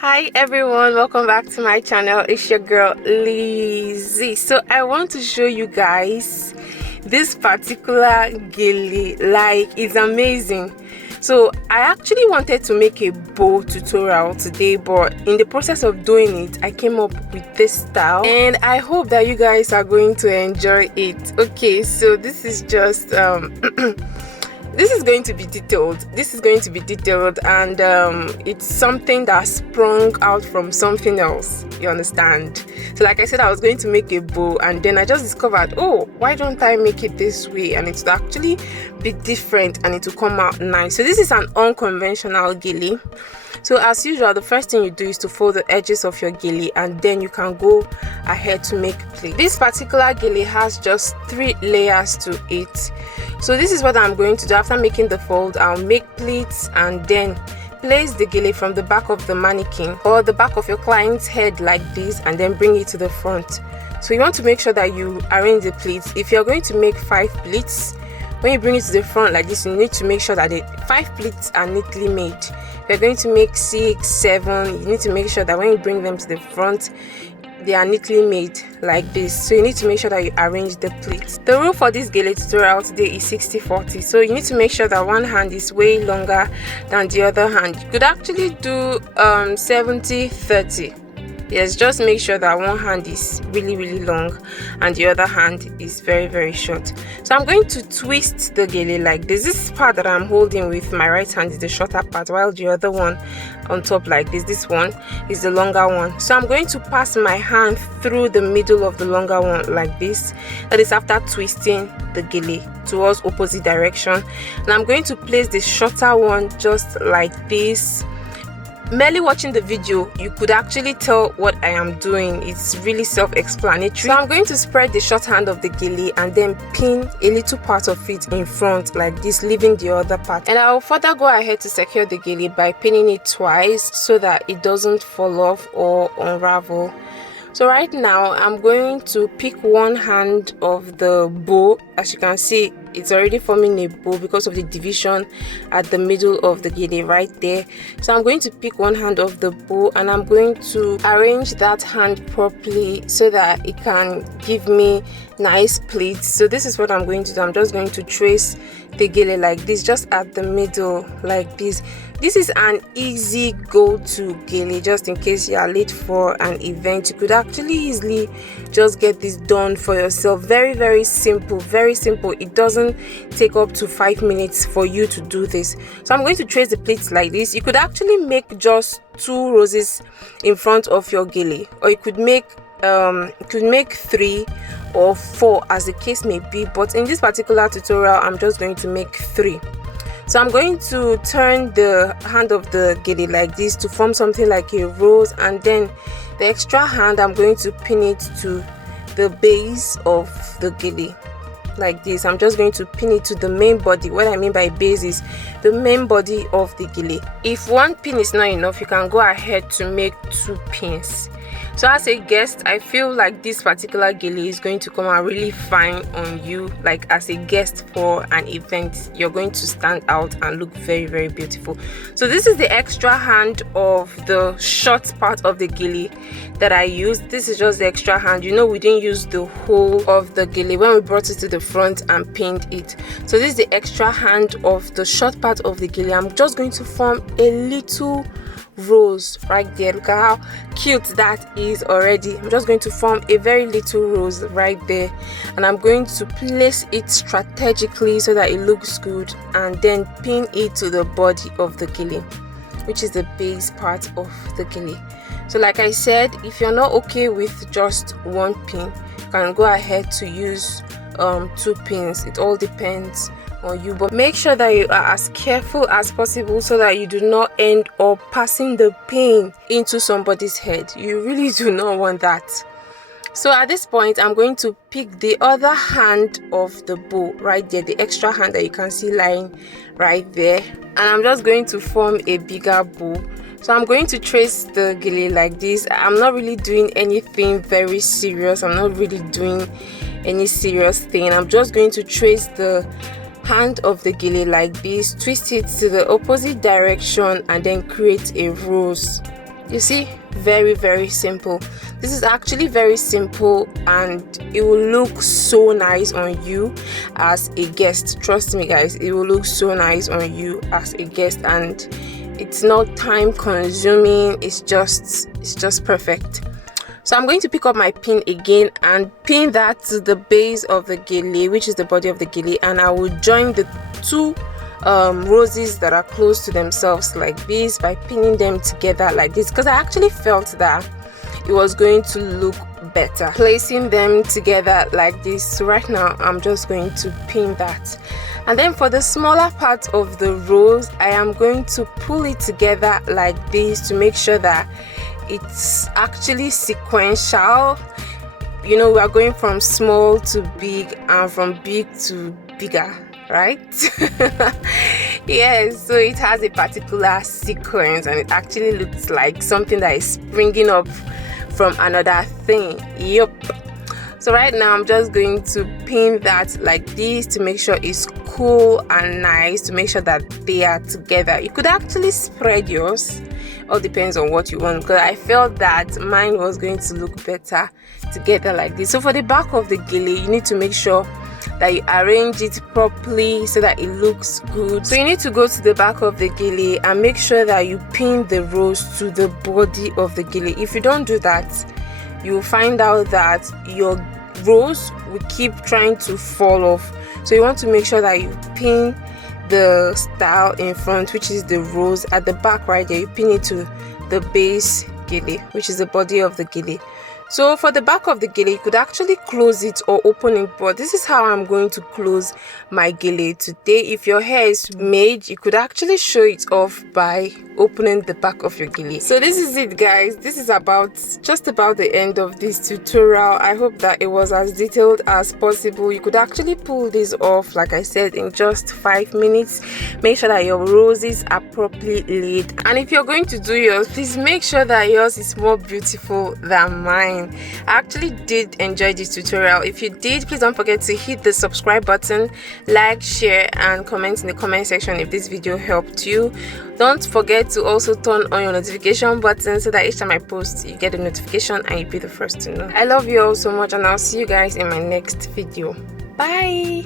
Hi everyone, welcome back to my channel. It's your girl Lizzie. So I want to show you guys this particular gele. Like, it's amazing. So I actually wanted to make a bow tutorial today, but in the process of doing it I came up with this style and I hope that you guys are going to enjoy it. Okay, so this is just this is going to be detailed and it's something that sprung out from something else, you understand? So like I said, I was going to make a bow and then I just discovered, oh, why don't I make it this way, and it's actually be different and it will come out nice. So this is an unconventional gele. So as usual, the first thing you do is to fold the edges of your gele and then you can go ahead to make pleats. This particular gele has just 3 layers to it. So this is what I'm going to do. After making the fold, I'll make pleats and then place the gele from the back of the mannequin or the back of your client's head like this and then bring it to the front. So you want to make sure that you arrange the pleats. If you're going to make 5 pleats, when you bring it to the front like this, you need to make sure that the 5 pleats are neatly made. If you're going to make 6, 7, you need to make sure that when you bring them to the front, they are neatly made like this. So you need to make sure that you arrange the pleats. The rule for this gele tutorial today is 60-40. So you need to make sure that one hand is way longer than the other hand. You could actually do 70-30. Yes, just make sure that one hand is really long and the other hand is very short. So I'm going to twist the gele like this. This part that I'm holding with my right hand is the shorter part, while the other one on top like this one is the longer one. So I'm going to pass my hand through the middle of the longer one like this. That is after twisting the gele towards opposite direction, and I'm going to place the shorter one just like this. Merely watching the video, you could actually tell what I am doing. It's really self-explanatory. So I'm going to spread the short hand of the gele and then pin a little part of it in front like this, leaving the other part. And I'll further go ahead to secure the gele by pinning it twice so that it doesn't fall off or unravel. So right now I'm going to pick one hand of the bow. As you can see, it's already forming a bow because of the division at the middle of the gele right there. So I'm going to pick one hand of the bow and I'm going to arrange that hand properly so that it can give me nice pleats. So this is what I'm going to do. I'm just going to trace the gele like this, just at the middle like this. This is an easy go-to gele, just in case you are late for an event. You could actually easily just get this done for yourself. Very simple, very simple. It doesn't take up to 5 minutes for you to do this. So I'm going to trace the pleats like this. You could actually make just 2 roses in front of your gele, or you could make 3 or 4 as the case may be, but in this particular tutorial I'm just going to make 3. So I'm going to turn the hand of the gele like this to form something like a rose, and then the extra hand I'm going to pin it to the base of the gele like this. I'm just going to pin it to the main body. What I mean by base is the main body of the gele. If one pin is not enough, you can go ahead to make 2 pins. So as a guest, I feel like this particular gele is going to come out really fine on you. Like as a guest for an event, you're going to stand out and look very beautiful. So this is the extra hand of the short part of the gele that I used. This is just the extra hand. You know, we didn't use the whole of the gele when we brought it to the front and pinned it. So this is the extra hand of the short part of the gele. I'm just going to form a little rose right there. Look at how cute that is already. I'm just going to form a very little rose right there, and I'm going to place it strategically so that it looks good, and then pin it to the body of the gele, which is the base part of the gele. So like I said, if you're not okay with just 1 pin, you can go ahead to use 2 pins. It all depends on you, but make sure that you are as careful as possible so that you do not end up passing the pin into somebody's head. You really do not want that. So at this point I'm going to pick the other hand of the bow right there, the extra hand that you can see lying right there, and I'm just going to form a bigger bow. So I'm going to trace the gele like this. I'm not really doing anything very serious. I'm not really doing any serious thing. I'm just going to trace the hand of the gele like this, twist it to the opposite direction, and then create a rose You see, very, very simple. This is actually very simple, and it will look so nice on you as a guest. Trust me guys, it will look so nice on you as a guest, and it's not time consuming. It's just perfect. So I'm going to pick up my pin again and pin that to the base of the gele, which is the body of the gele, and I will join the two roses that are close to themselves like this by pinning them together like this, because I actually felt that it was going to look better placing them together like this. So right now I'm just going to pin that, and then for the smaller part of the rose I am going to pull it together like this to make sure that it's actually sequential. You know, we are going from small to big and from big to bigger, right? Yes, so it has a particular sequence and it actually looks like something that is springing up from another thing. Yup. So right now I'm just going to pin that like this to make sure it's cool and nice, to make sure that they are together. You could actually spread yours, all depends on what you want, because I felt that mine was going to look better together like this. So for the back of the gele, you need to make sure that you arrange it properly so that it looks good. So you need to go to the back of the gele and make sure that you pin the rose to the body of the gele. If you don't do that, you'll find out that your rose will keep trying to fall off. So you want to make sure that you pin the style in front, which is the rose, at the back right there. You pin it to the base gele, which is the body of the gele. So for the back of the gele, you could actually close it or open it, but this is how I'm going to close my gele today. If your hair is made, you could actually show it off by opening the back of your gele. So this is it guys, this is just about the end of this tutorial. I hope that it was as detailed as possible. You could actually pull this off, like I said, in just 5 minutes. Make sure that your roses are properly laid, and if you're going to do yours, please make sure that yours is more beautiful than mine. I actually did enjoy this tutorial. If you did, please don't forget to hit the subscribe button, like, share and comment in the comment section if this video helped you. Don't forget to also turn on your notification button so that each time I post you get a notification and you'll be the first to know. I love you all so much, and I'll see you guys in my next video. Bye.